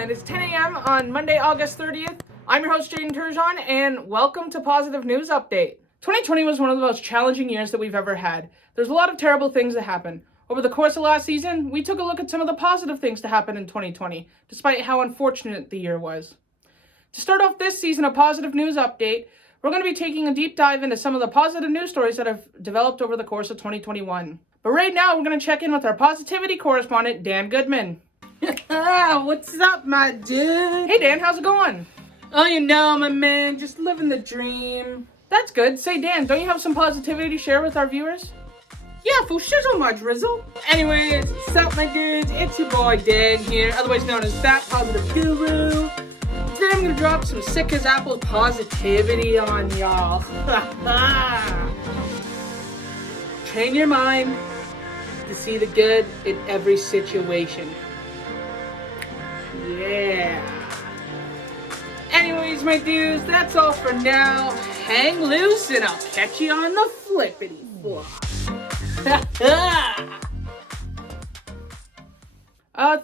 everyone, it is 10 a.m. on Monday, August 30th. I'm your host, Jaden Turgeon, and welcome to Positive News Update. 2020 was one of the most challenging years that we've ever had. There's a lot of terrible things that happened. Over the course of last season, we took a look at some of the positive things that happened in 2020, despite how unfortunate the year was. To start off this season of Positive News Update, we're going to be taking a deep dive into some of the positive news stories that have developed over the course of 2021. But right now, we're going to check in with our positivity correspondent, Dan Goodman. What's up, my dude? Hey Dan, how's it going? Oh, you know, my man, just living the dream. That's good. Say Dan, don't you have some positivity to share with our viewers? Yeah, for shizzle, my drizzle. Anyways, what's up, my dudes? It's your boy Dan here, otherwise known as That Positive Guru. Today I'm gonna drop some sick as apples positivity on y'all. Train your mind to see the good in every situation. Yeah. Anyways, my dudes, that's all for now. Hang loose and I'll catch you on the flippity flop.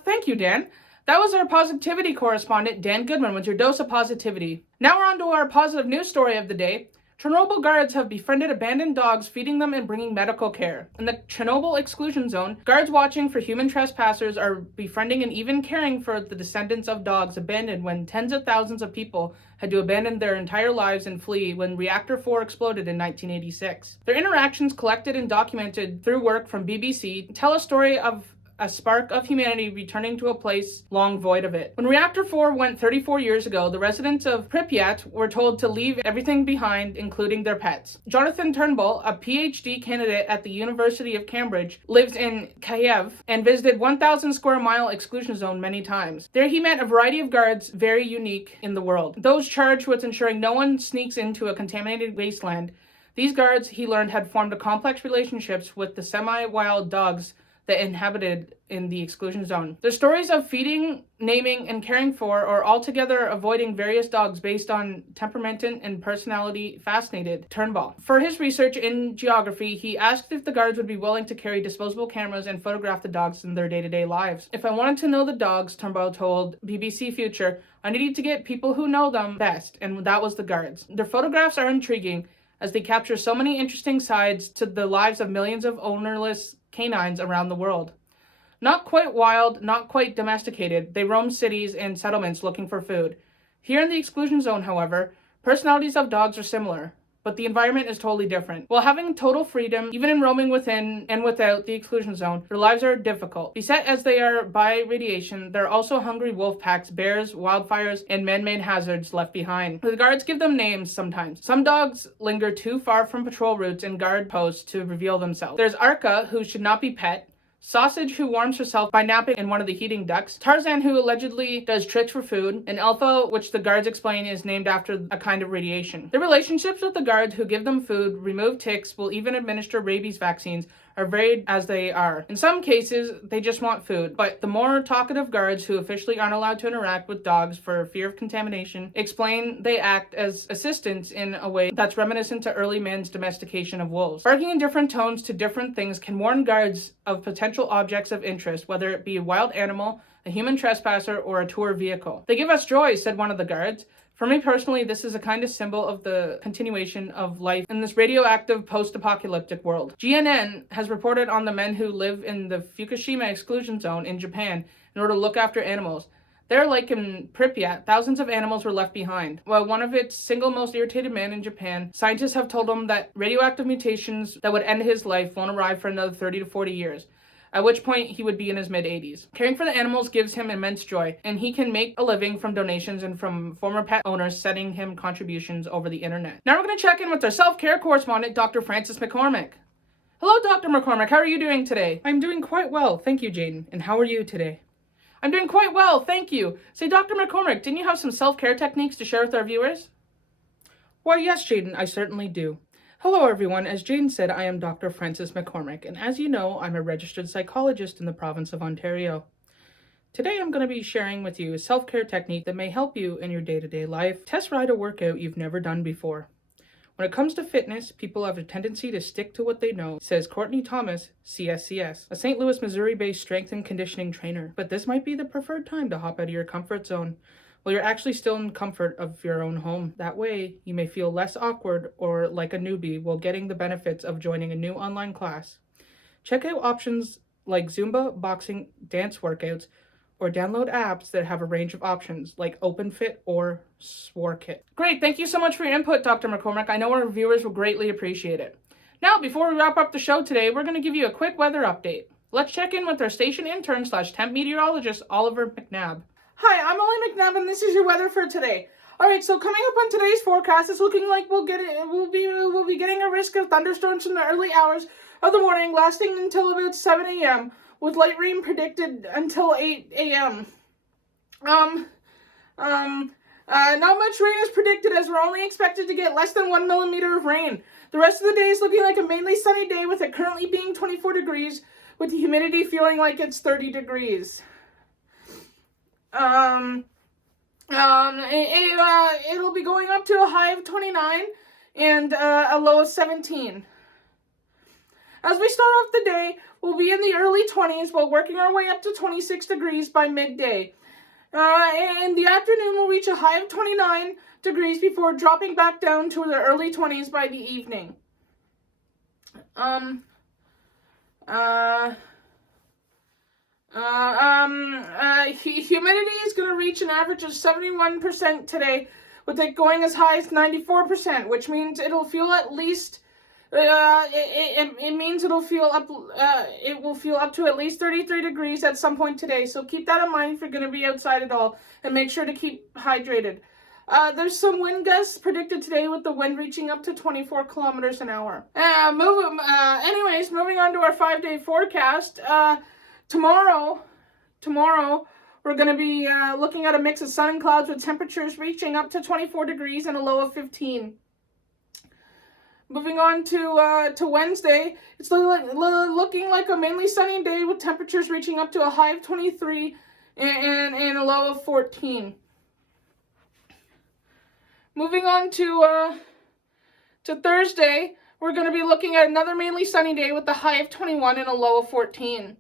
Thank you, Dan. That was our positivity correspondent, Dan Goodman, with your dose of positivity. Now we're on to our positive news story of the day. Chernobyl guards have befriended abandoned dogs, feeding them and bringing medical care. In the Chernobyl exclusion zone, guards watching for human trespassers are befriending and even caring for the descendants of dogs abandoned when tens of thousands of people had to abandon their entire lives and flee when Reactor 4 exploded in 1986. Their interactions, collected and documented through work from BBC, tell a story of a spark of humanity returning to a place long void of it. When Reactor 4 went 34 years ago, the residents of Pripyat were told to leave everything behind, including their pets. Jonathan Turnbull, a PhD candidate at the University of Cambridge, lives in Kiev and visited 1,000 square mile exclusion zone many times. There he met a variety of guards very unique in the world. Those charged with ensuring no one sneaks into a contaminated wasteland. These guards, he learned, had formed complex relationships with the semi-wild dogs that inhabited in the exclusion zone. The stories of feeding, naming, and caring for, or altogether avoiding various dogs based on temperament and personality fascinated Turnbull. For his research in geography, he asked if the guards would be willing to carry disposable cameras and photograph the dogs in their day-to-day lives. If I wanted to know the dogs, Turnbull told BBC Future, I needed to get people who know them best, and that was the guards. Their photographs are intriguing, as they capture so many interesting sides to the lives of millions of ownerless canines around the world. Not quite wild, not quite domesticated, they roam cities and settlements looking for food. Here in the exclusion zone, however, personalities of dogs are similar, but the environment is totally different. While having total freedom, even in roaming within and without the exclusion zone, their lives are difficult. Beset as they are by radiation, there are also hungry wolf packs, bears, wildfires, and man-made hazards left behind. The guards give them names sometimes. Some dogs linger too far from patrol routes and guard posts to reveal themselves. There's Arca, who should not be pet, Sausage, who warms herself by napping in one of the heating ducts, Tarzan, who allegedly does tricks for food, and Alpha, which the guards explain is named after a kind of radiation. The relationships with the guards who give them food, remove ticks, will even administer rabies vaccines, are varied as they are. In some cases, they just want food, but the more talkative guards who officially aren't allowed to interact with dogs for fear of contamination explain they act as assistants in a way that's reminiscent to early man's domestication of wolves. Barking in different tones to different things can warn guards of potential objects of interest, whether it be a wild animal, a human trespasser, or a tour vehicle. They give us joy, said one of the guards. For me personally, this is a kind of symbol of the continuation of life in this radioactive post-apocalyptic world. GNN has reported on the men who live in the Fukushima exclusion zone in Japan in order to look after animals. There, like in Pripyat, thousands of animals were left behind. While one of its single most irritated men in Japan, scientists have told him that radioactive mutations that would end his life won't arrive for another 30 to 40 years. At which point he would be in his mid-80s. Caring for the animals gives him immense joy, and he can make a living from donations and from former pet owners sending him contributions over the internet. Now we're going to check in with our self-care correspondent, Dr. Francis McCormick. Hello, Dr. McCormick. How are you doing today? I'm doing quite well, thank you, Jaden. And how are you today? I'm doing quite well, thank you. Say, Dr. McCormick, didn't you have some self-care techniques to share with our viewers? Why, yes, Jaden, I certainly do. Hello everyone, as Jane said, I am Dr. Francis McCormick, and as you know, I'm a registered psychologist in the province of Ontario. Today I'm going to be sharing with you a self-care technique that may help you in your day-to-day life. Test ride a workout you've never done before. When it comes to fitness, people have a tendency to stick to what they know, says Courtney Thomas, CSCS, a St. Louis, Missouri-based strength and conditioning trainer. But this might be the preferred time to hop out of your comfort zone. Well, you're actually still in comfort of your own home. That way, you may feel less awkward or like a newbie while getting the benefits of joining a new online class. Check out options like Zumba, boxing, dance workouts, or download apps that have a range of options like OpenFit or SwarKit. Great, thank you so much for your input, Dr. McCormick. I know our viewers will greatly appreciate it. Now, before we wrap up the show today, we're going to give you a quick weather update. Let's check in with our station intern / temp meteorologist, Oliver McNabb. Hi, I'm Ollie McNabb, and this is your weather for today. All right, so coming up on today's forecast, it's looking like we'll be getting a risk of thunderstorms in the early hours of the morning, lasting until about 7 a.m., with light rain predicted until 8 a.m. Not much rain is predicted, as we're only expected to get less than 1 millimeter of rain. The rest of the day is looking like a mainly sunny day, with it currently being 24 degrees, with the humidity feeling like it's 30 degrees. It'll be going up to a high of 29 and a low of 17. As we start off the day, we'll be in the early 20s while working our way up to 26 degrees by midday. In the afternoon, we'll reach a high of 29 degrees before dropping back down to the early 20s by the evening. Humidity is going to reach an average of 71% today, with it going as high as 94%, which means it'll feel at least it will feel up to at least 33 degrees at some point today. So keep that in mind if you're going to be outside at all, and make sure to keep hydrated. There's some wind gusts predicted today, with the wind reaching up to 24 kilometers an hour. Anyways, moving on to our 5-day forecast. Tomorrow, we're going to be looking at a mix of sun and clouds, with temperatures reaching up to 24 degrees and a low of 15. Moving on to Wednesday, it's looking like a mainly sunny day, with temperatures reaching up to a high of 23 and a low of 14. Moving on to Thursday, we're going to be looking at another mainly sunny day with a high of 21 and a low of 14.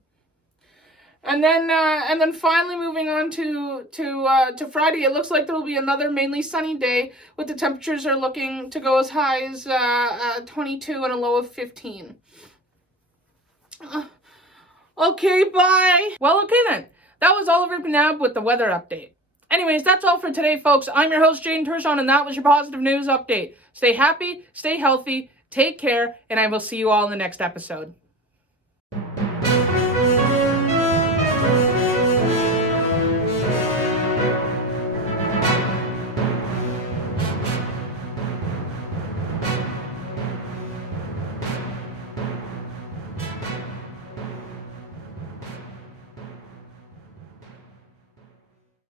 And then finally moving on to Friday, it looks like there will be another mainly sunny day, with the temperatures are looking to go as high as 22 and a low of 15. Okay, bye. Well, okay then. That was Oliver McNabb with the weather update. Anyways, that's all for today, folks. I'm your host, Jane Turshon, and that was your positive news update. Stay happy, stay healthy, take care, and I will see you all in the next episode.